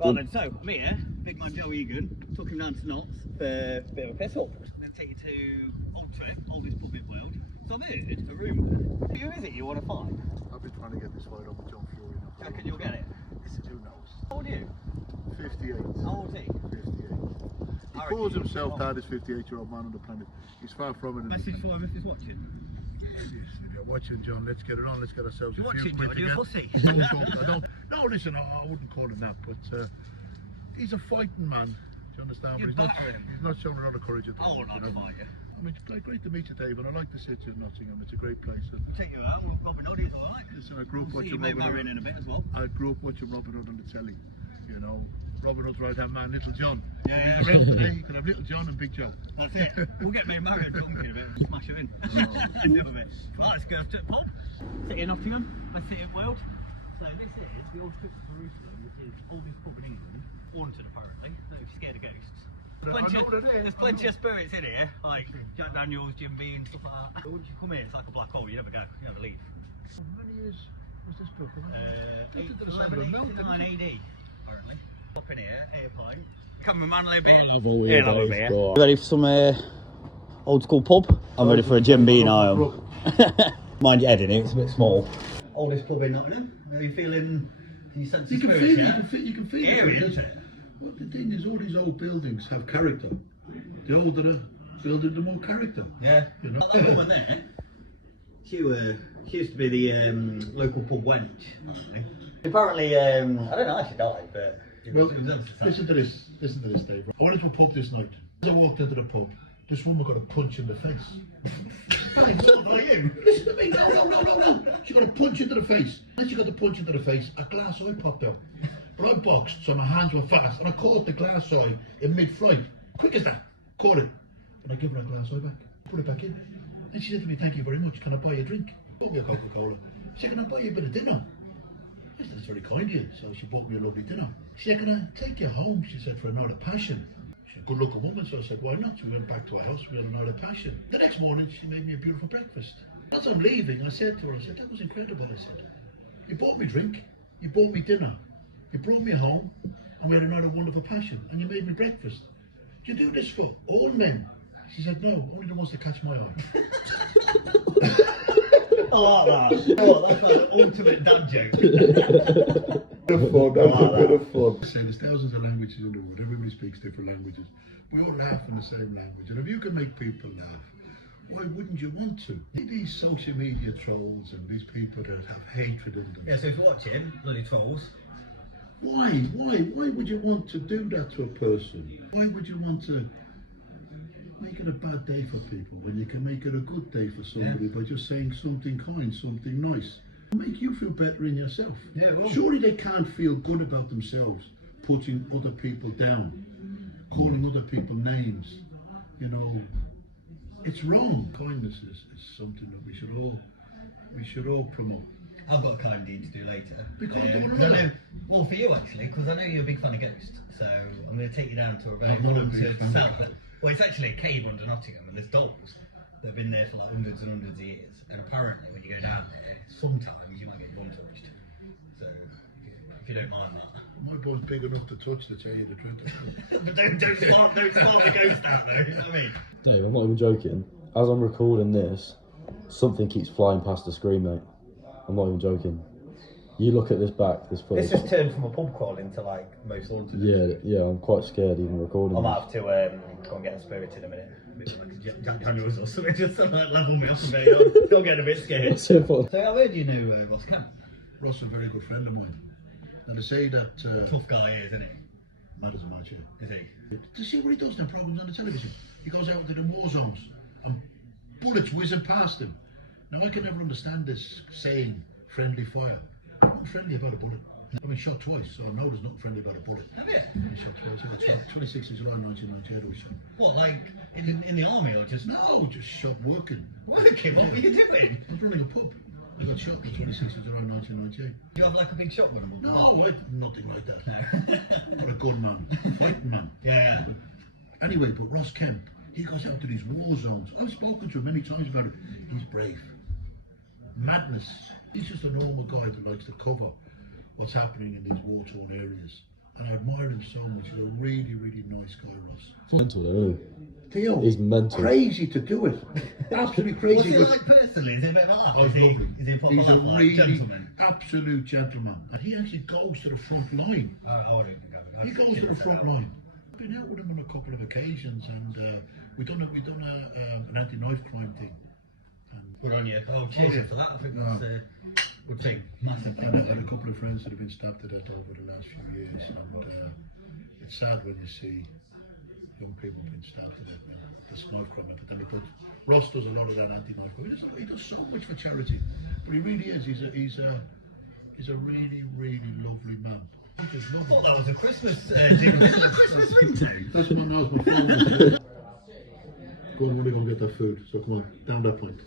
Right then, so I'm here, big man Joe Egan, took him down to Notts for a bit of a piss up. I'm going to take you to Old Trip, oldest pub in Wales. So I've heard a rumour. Who is it you want to find? I've been trying to get this fight on with John Fury now. Do you reckon you'll get it? Who knows? How old are you? 58. How old is he? 58. He calls himself the hardest 58-year-old man on the planet. He's far from it. Message for him if he's watching. If you're watching, John, let's get it on. Let's get ourselves a few Watching, quid you together. pussy. I don't. No, listen, I wouldn't call him that, but he's a fighting man. Do you understand? But he's not showing a lot of courage at all. Oh, not to fight you. I mean, it's great to meet you, Dave, and I like the city of Nottingham. It's a great place. Take you out, Robin Hood is alright. Listen, I grew up watching Robin Robin Hood in a bit as well. I grew up watching Robin Hood on the telly. You know, Robin Hood's right-hand man, Little John. Yeah, He's around today. You can have Little John and Big Joe. That's it. We'll get me married drunk in a bit and smash her in. I do a bit. Right, let's go to the pub. City of Nottingham, I City of Wales. So this is the Old Trip Jerusalem, which is the oldest pub in England. Haunted apparently. If you're scared of ghosts. There's plenty of spirits in here, like Jack Daniels, Jim Beam, stuff like that. But once you come in, it's like a black hole, you never go, you never leave. How many years was this book? 1189 AD, apparently. Up in here, 8 pint. Cameraman, a little bit. Ready for some old school pub? I'm ready for a Jim Beam, I am. Mind your head in it, it's a bit small. Oldest pub in Nottingham. Are you feeling, can you sense the spirits? You can feel it. Eerie, isn't it? Well, the thing is, all these old buildings have character. The older the building, the more character. Yeah. You know? That woman there, she used to be the local pub wench. Apparently, I don't know how she died, but... Well, listen to this, Dave. I went into a pub this night. As I walked into the pub, this woman got a punch in the face. Listen to me, no. She got a punch into the face. Then she got the punch into the face, a glass eye popped out. But I boxed, so my hands were fast, and I caught the glass eye in mid-flight. Quick as that, caught it. And I give her a glass eye back, put it back in. And she said to me, "Thank you very much, can I buy you a drink?" Bought me a Coca-Cola. She said, "Can I buy you a bit of dinner?" I said, "It's very kind of you." So she bought me a lovely dinner. She said, "Can I take you home?" She said, "For a night of passion." She's a good looking woman, so I said, "Why not?" So we went back to her house, we had a night of passion. The next morning, she made me a beautiful breakfast. As I'm leaving, I said to her, "That was incredible." I said, "You bought me drink, you bought me dinner, you brought me home, and we had a night of wonderful passion, and you made me breakfast. Do you do this for all men?" She said, "No, only the ones that catch my eye." I like that. Oh, that's like the ultimate dad joke. Bit of fun. Say there's thousands of languages in the world. Everybody speaks different languages. We all laugh in the same language, and if you can make people laugh, why wouldn't you want to? These social media trolls and these people that have hatred in them. Yeah, so if you're watching, bloody trolls. Why would you want to do that to a person? Why would you want to make it a bad day for people when you can make it a good day for somebody by just saying something kind, something nice? Make you feel better in yourself. Yeah, well. Surely they can't feel good about themselves putting other people down, calling other people names. You know, it's wrong. Kindness is something that we should all promote. I've got a kind deed to do later. Because for you actually, because I know you're a big fan of ghosts, so I'm going to take you down to a very I'm not a big haunted fan of cellar. ghosts. Well, it's actually a cave under Nottingham, and there's dolls that have been there for like hundreds and hundreds of years. And apparently, when you go down there, sometimes you might get your bum touched. So, if you don't mind that. My bum's big enough to touch, to tell you the truth. But don't spark the ghost out though, you know what I mean? Dave, I'm not even joking. As I'm recording this, something keeps flying past the screen, mate. I'm not even joking. You look at this footage. This has turned from a pub crawl into like most haunted. Yeah, I'm quite scared even recording I this. might have to go and get a spirit in a minute. Maybe like a Jack Daniels or something, just to like level me up a bit. Don't get a bit scared. So I've heard you know Ross Kemp. Ross is a very good friend of mine. Now they say that... Tough guy, isn't he? Mad as a match, yeah. Is he? To see what he does in programs on the television. He goes out into the war zones and bullets whizzing past him. Now I can never understand this saying, friendly fire. I'm not friendly about a bullet. I've been shot twice, so I know there's nothing friendly about a bullet. Have you? I've been shot twice. 26th of July 1998 I was shot. What, like in the army or just... No, just shot working. Working? What were you doing? I was running a pub. I got shot on the 26th of July 1998. Do you have like a big shotgun? No, I had nothing like that. No. I'm a gunman, fighting man. Yeah. Anyway, but Ross Kemp, he goes out to these war zones. I've spoken to him many times about it. He's brave. Madness. He's just a normal guy that likes to cover what's happening in these war-torn areas and I admire him so much. He's a really, really nice guy, Ross. Mental though. Theo, He's mental. crazy to do it. Absolutely crazy. What's he like personally? Is he a bit of a laugh? Oh, Is he a proper he's a like, really gentleman? absolute gentleman, and he actually goes to the front line. He goes to the front line. I've been out with him on a couple of occasions, and we done an anti-knife crime thing. And Good on you. Oh, cheers for that. I think that's would take massive thing. I had a couple of friends that have been stabbed to death over the last few years, and it's sad when you see young people being stabbed to death now. That's knife crime epidemic. But Ross does a lot of that anti-knife crime. He does so much for charity, but he really is. He's a really, really lovely man. I thought that was a Christmas jingle. Christmas ringtone. That's my nose, my phone. Go on, we're going to get that food. So come on, down that point.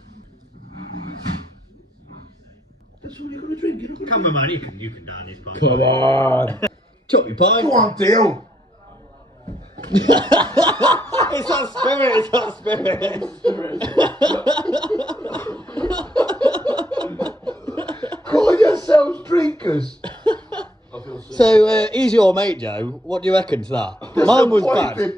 That's all you're going to drink. You're not going to Cameraman, you can down his pint. Come on. Chop your pint. Go on, Theo. It's not spirit, it's not spirit. Call yourselves drinkers. So, he's your mate, Joe. What do you reckon to that? Mine was bad.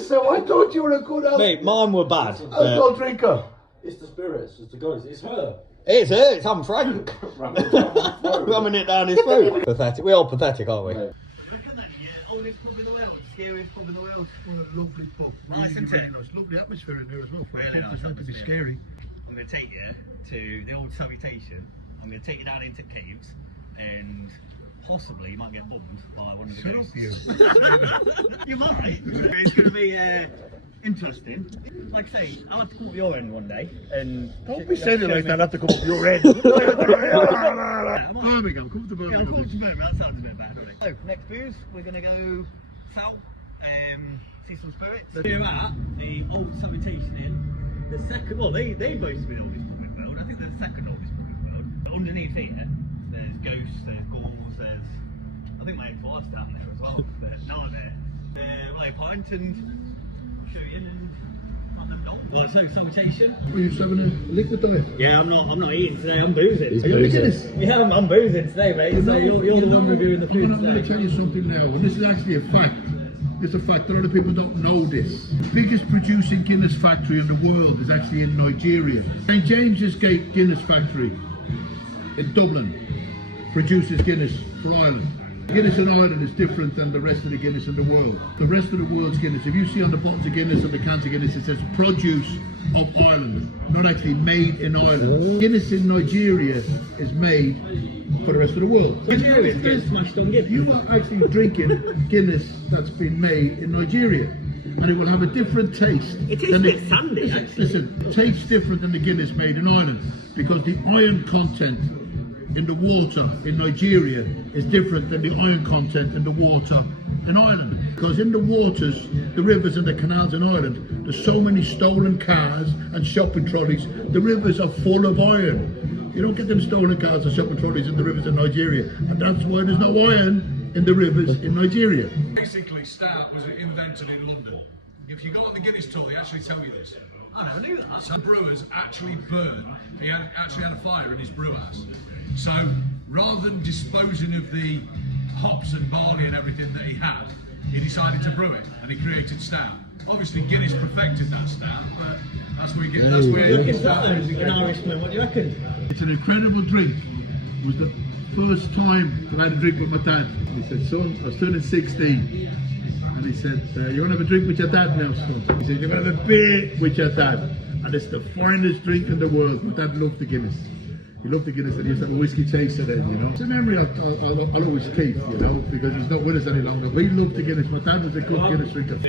So I thought you were a good Mate, mine were bad. alcohol drinker. It's the spirits, it's the guys, it's her. It's her, it's Anne Frank. Ramming it down his throat. Pathetic. We're all pathetic, aren't we? I reckon that oldest pub in the world, scariest pub in the world. What a lovely pub. Nice, isn't it? Nice. Lovely atmosphere in there as well. Really nice It's meant to be atmosphere. scary. I'm going to take you to the old Salutation. I'm going to take you down into caves, and possibly you might get bummed by one of the Shut ghosts. up, you. You might. It's going to be interesting. Like I say, I'll have to come up your end one day. And Don't be saying it like that. I have to come up your head. Birmingham, come to Yeah, I'll come Birmingham. to Birmingham. That sounds a bit better. Right? So, next booze, we're going to go south, see some spirits. We're at the old Salutation Inn. The second, well, they both be the oldest pub in the world. I think they're the second oldest pub in the world. But underneath here, there's ghosts, there's ghouls, there's, I think my wife's down there as well. But not there. Like a pint and show you in and on them down. Right, so Salutation. Are you just having a liquid diet? Yeah, I'm not eating today. I'm boozing. He's Are you boozing. Guinness? Yeah, I'm boozing today, mate. So you're the one reviewing the food I'm going to today. tell you something now, and this is actually a fact. It's a fact. A lot of people don't know this. The biggest producing Guinness factory in the world is actually in Nigeria. St James's Gate Guinness factory in Dublin produces Guinness for Ireland. Guinness in Ireland is different than the rest of the Guinness in the world. The rest of the world's Guinness, if you see on the bottles of Guinness and the cans of Guinness, it says produce of Ireland, not actually made in Ireland. Guinness in Nigeria is made for the rest of the world. Nigerians get smashed on Guinness. You are actually drinking Guinness that's been made in Nigeria, and it will have a different taste. It tastes a bit sandy, Listen, tastes different than the Guinness made in Ireland, because the iron content in the water in Nigeria is different than the iron content in the water in Ireland. Because in the waters, the rivers and the canals in Ireland, there's so many stolen cars and shopping trolleys. The rivers are full of iron. You don't get them stolen cars and shopping trolleys in the rivers in Nigeria, and that's why there's no iron in the rivers in Nigeria. Basically, stout was invented in London. If you go on the Guinness tour, they actually tell you this. I never knew that. So brewers actually he actually had a fire in his brew house. So rather than disposing of the hops and barley and everything that he had, he decided to brew it, and he created stout. Obviously Guinness perfected that stout, but that's where Look at that, an Irishman. What do you reckon? It's an incredible drink. It was the first time that I had a drink with my dad. He said, son, I was turning 16. And he said, you want to have a drink with your dad now, son? He said, you want to have a beer with your dad. And it's the finest drink in the world. My dad loved the Guinness. He loved the Guinness, and he used to have a whiskey chaser then, you know. It's a memory I'll always keep, you know, because he's not with us any longer. But he loved the Guinness. My dad was a good Guinness drinker.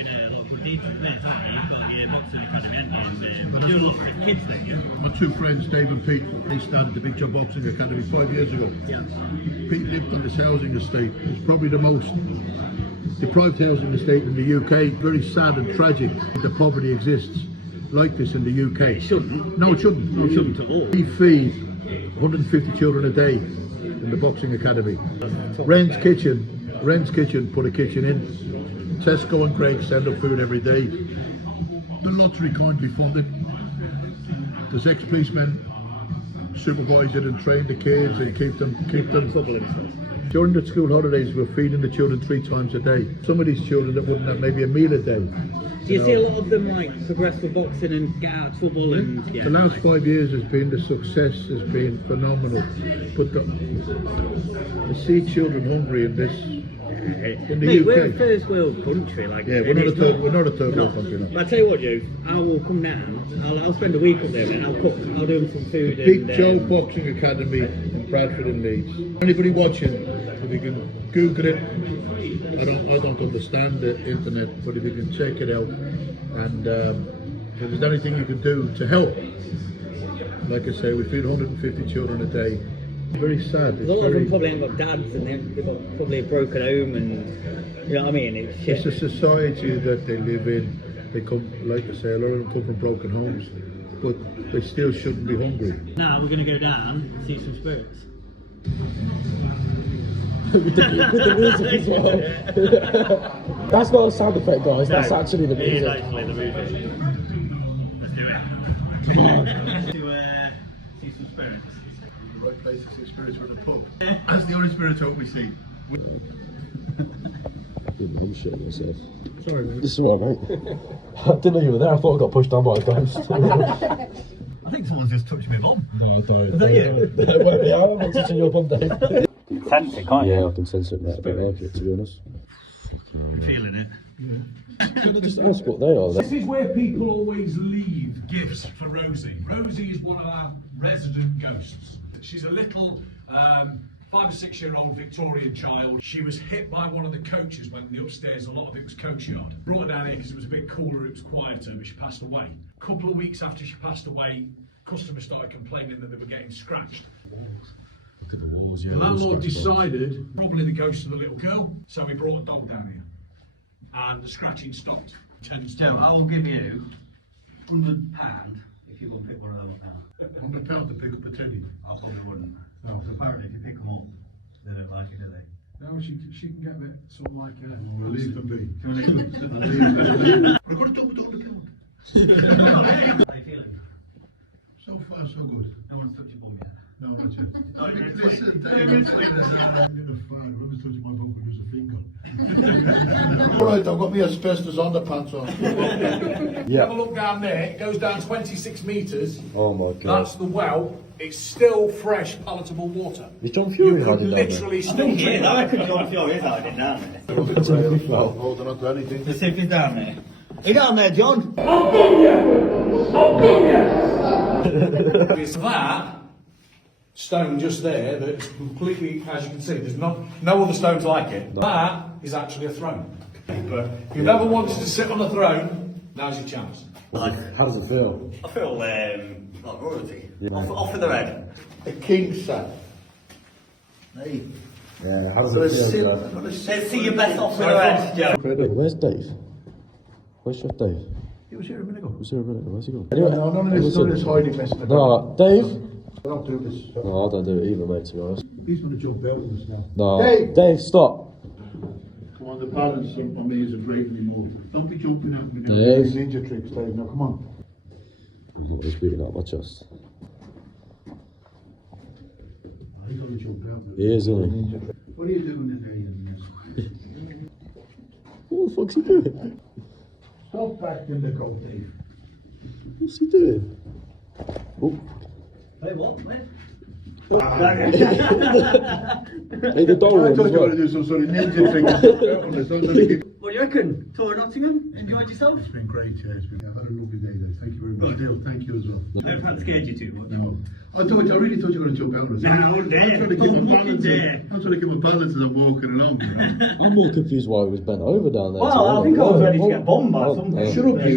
My two friends, Dave and Pete, they started the Big Job Boxing Academy 5 years ago. Pete lived on this housing estate. It's probably the most deprived housing estate in the UK. Very sad and tragic that poverty exists like this in the UK. It shouldn't. No, it shouldn't. No, it shouldn't at all. We feed 150 children a day in the boxing academy. Wren's Kitchen put a kitchen in. Tesco and Greggs send up food every day. The lottery kindly funded. There's ex-policemen supervise it and train the kids and keep them During the school holidays, we're feeding the children 3 times a day. Some of these children that wouldn't have maybe a meal a day. Do you see a lot of them like progress for boxing and get out of trouble and yeah? The last 5 years has been, the success has been phenomenal. But to see children hungry in this, in the Mate, UK. we're a first world country, like Yeah, we're not a third world country. No. But I tell you what, Joe, I will come down. I'll spend a week up there, and I'll cook. I'll do them some food. Big and, Joe Boxing Academy in Bradford and Leeds. Anybody watching, if you can Google it, I don't understand the internet, but if you can check it out, and if there's anything you can do to help, like I say, we feed 150 children a day. Very sad. A lot of them probably ain't got dads, and they've got probably a broken home, and you know what I mean. It's a society that they live in. They come, like I say, a lot of them come from broken homes, but they still shouldn't be hungry. Now we're going to go down and see some spirits. with the music as well. That's not a sound effect, guys. That's actually the music. It is actually the music. Let's do it. Come on. To see some spirits. The right place to see spirits are in a pub. That's the only spirit hope we see. I'm shitting myself. Sorry, mate. This is all right, mate. I didn't know you were there. I thought I got pushed down by a ghost. I think someone's just touched my bum. No, don't. Is that you? Yeah, I'm not touching your bum, Dave. You can sense it, can't you? Yeah, I can sense it, mate. I don't like it, to be honest. I'm feeling it. Could I just ask what they are? This is where people always leave gifts for Rosie. Rosie is one of our resident ghosts. She's a little 5 or 6 year old Victorian child. She was hit by one of the coaches when the upstairs, a lot of it was coach yard. Brought her down here because it was a bit cooler, it was quieter, but she passed away. A couple of weeks after she passed away, customers started complaining that they were getting scratched. The landlord decided probably the ghost of the little girl, so he brought a dog down here. And the scratching stopped. Joe, I will give you £100 if you will pick one of them up now. £100 to pick up a teddy. I probably wouldn't. No, apparently if you pick them up, they don't like it, do they? No, she can get a bit sort of like We'll leave them be. We're going to talk about £100. How are you feeling? So far, so good. No one's touched your bum yet. No, not yet. Listen, I'm going to find whoever's touching my bum can use a finger. Alright, I've got my asbestos underpants on. Yeah. Have a look down there, it goes down 26 metres. Oh my god. That's the well. It's still fresh, palatable water. Is John Fury You hiding could down there? literally still drink I could John Fury hiding down there. Holding on to anything. Let's see if he's down there. Are you down there, John? It's that stone just there that's completely, as you can see, there's no other stones like it. That is actually a throne. But if you've ever wanted to sit on a throne, now's your chance. How does it feel? I feel like royalty. Yeah. Off in the head. A king sat. Hey. Yeah, how does it feel? Let's see your best off in the head, Joe. Where's Dave? Where's your Dave? He was here a minute ago. Was here a minute ago? Where's he gone? Anyway, No, none of this hiding messing about. no, Dave? I don't do this. No, I don't do it either, mate, to be honest. He's going to jump out on us now. No, Dave! Dave, stop. Come on, the balance on me isn't great anymore. Don't be jumping out with Dave. these ninja tricks, Dave. Now, come on. He's just beating out my chest. He's going to jump out. He is, isn't he? What are you doing in there, you What the fuck's he doing? Stop back in the goat, Dave. What's he doing? Oh. Hey, what? Where? Hey, the dog I one thought as you were well. going to do some sort of ninja trick and jump out on us. I'm going to keep... What do you reckon? Tour of Nottingham? Enjoyed yourself? It's been great, yeah. I've had a lovely day there. Thank you very much. Dale, thank you as well. I hope that scared you too much. No. I really thought you were going to jump out on us. No, I wouldn't dare. I'm trying to keep my Don't balance. dare. I'm trying to keep my balance as I'm walking along. You know? I'm more confused why he was bent over down there. Well, I think I was ready to get bombed by something. Shut up, you.